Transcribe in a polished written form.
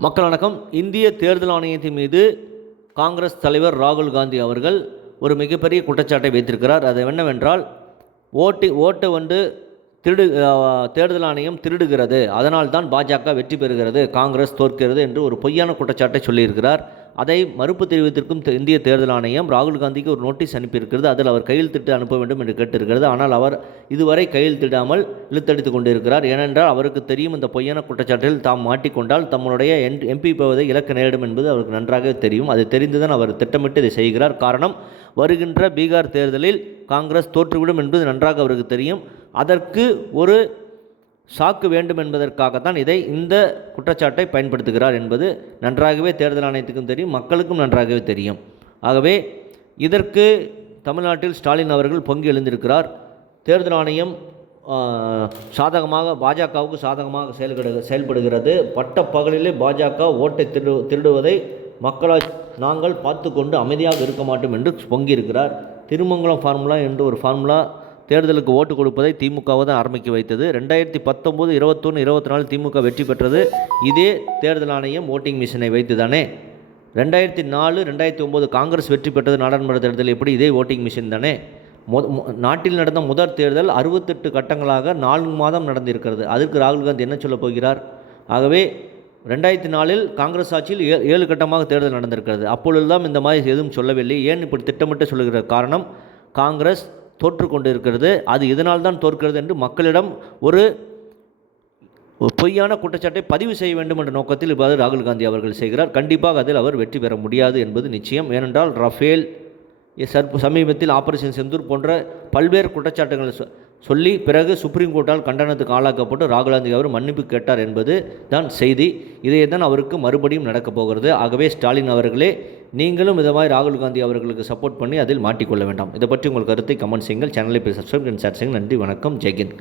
மக்கள் வணக்கம். இந்திய தேர்தல் ஆணையத்தின் மீது காங்கிரஸ் தலைவர் ராகுல் காந்தி அவர்கள் ஒரு மிகப்பெரிய குற்றச்சாட்டை வைத்திருக்கிறார். அது என்னவென்றால், ஓட்டு வந்து தேர்தல் ஆணையம் திருடுகிறது, அதனால் தான் பாஜக வெற்றி பெறுகிறது, காங்கிரஸ் தோற்கிறது என்று ஒரு பொய்யான குற்றச்சாட்டை சொல்லியிருக்கிறார். அதை மறுப்பு தெரிவித்திருக்கும் இந்திய தேர்தல் ஆணையம் ராகுல் காந்திக்கு ஒரு நோட்டீஸ் அனுப்பியிருக்கிறது. அதில் அவர் கையெழுத்திட்டு அனுப்ப வேண்டும் என்று கேட்டிருக்கிறது. ஆனால் அவர் இதுவரை கையெழுத்திடாமல் இழுத்தடித்து கொண்டிருக்கிறார். ஏனென்றால் அவருக்கு தெரியும், இந்த பொய்யான குற்றச்சாட்டில் தாம் மாட்டிக்கொண்டால் தம்முடைய எம்பி போவதை இழக்க நேரிடும் என்பது அவருக்கு நன்றாக தெரியும். அது தெரிந்துதான் அவர் திட்டமிட்டு இதை செய்கிறார். காரணம், வருகின்ற பீகார் தேர்தலில் காங்கிரஸ் தோற்றுவிடும் என்பது நன்றாக அவருக்கு தெரியும். அதற்கு ஒரு சாக்கு வேண்டும் என்பதற்காகத்தான் இந்த குற்றச்சாட்டை பயன்படுத்துகிறார் என்பது நன்றாகவே தேர்தல் ஆணையத்துக்கும் தெரியும், மக்களுக்கும் நன்றாகவே தெரியும். ஆகவே இதற்கு தமிழ்நாட்டில் ஸ்டாலின் அவர்கள் பொங்கி எழுந்திருக்கிறார். தேர்தல் ஆணையம் பாஜகவுக்கு சாதகமாக செயல்படுகிறது. பட்ட பகலிலே பாஜக ஓட்டை திருடுவதை மக்களால் நாங்கள் பார்த்து கொண்டு அமைதியாக இருக்க மாட்டோம் என்று பொங்கியிருக்கிறார். திருமங்கலம் ஃபார்முலா என்று ஒரு ஃபார்முலா தேர்தலுக்கு ஓட்டு கொடுப்பதை திமுகவை தான் ஆரம்பிக்க வைத்தது. 2019, 21, 24 திமுக வெற்றி பெற்றது இதே தேர்தல் ஆணையம் ஓட்டிங் மிஷினை வைத்து தானே. 2004, 2009 காங்கிரஸ் வெற்றி பெற்றது நாடாளுமன்ற தேர்தல் எப்படி? இதே ஓட்டிங் மிஷின் தானே. நாட்டில் நடந்த முதல் தேர்தல் 68 கட்டங்களாக 4 மாதம் நடந்திருக்கிறது. அதற்கு ராகுல் காந்தி என்ன சொல்ல போகிறார்? ஆகவே 2004 காங்கிரஸ் ஆட்சியில் 7 கட்டமாக தேர்தல் நடந்திருக்கிறது. அப்பொழுதுதான் இந்த மாதிரி எதுவும் சொல்லவில்லை. ஏன் இப்படி திட்டமிட்டு சொல்லுகிற காரணம், காங்கிரஸ் தோற்று கொண்டு இருக்கிறது, அது இதனால் தான் தோற்கிறது என்று மக்களிடம் ஒரு பொய்யான குற்றச்சாட்டை பதிவு செய்ய வேண்டும் என்ற நோக்கத்தில் இப்போது ராகுல் காந்தி அவர்கள் செய்கிறார். கண்டிப்பாக அதில் அவர் வெற்றி பெற முடியாது என்பது நிச்சயம். ஏனென்றால் ரஃபேல், சமீபத்தில் ஆபரேஷன் செந்தூர் போன்ற பல்வேறு குற்றச்சாட்டுகள் சொல்லி பிறகு சுப்ரீம் கோர்ட்டால் கண்டனத்துக்கு ஆளாக்கப்பட்டு ராகுல் காந்தி அவர் மன்னிப்பு கேட்டார் என்பது தான் செய்தி. இதையே தான் அவருக்கு மறுபடியும் நடக்கப் போகிறது. ஆகவே ஸ்டாலின் அவர்களே, நீங்களும் இதை மாதிரி ராகுல் காந்தி அவர்களுக்கு சப்போர்ட் பண்ணி அதில் மாட்டிக்கொள்ள வேண்டாம். இதை பற்றி உங்கள் கருத்தை கமெண்ட் செய்யுங்கள். சேனலை போய் சப்ஸ்கிரைப் அண்ட் ஷேர் செய்யுங்கள். நன்றி, வணக்கம், ஜெய்ஹிந்த்.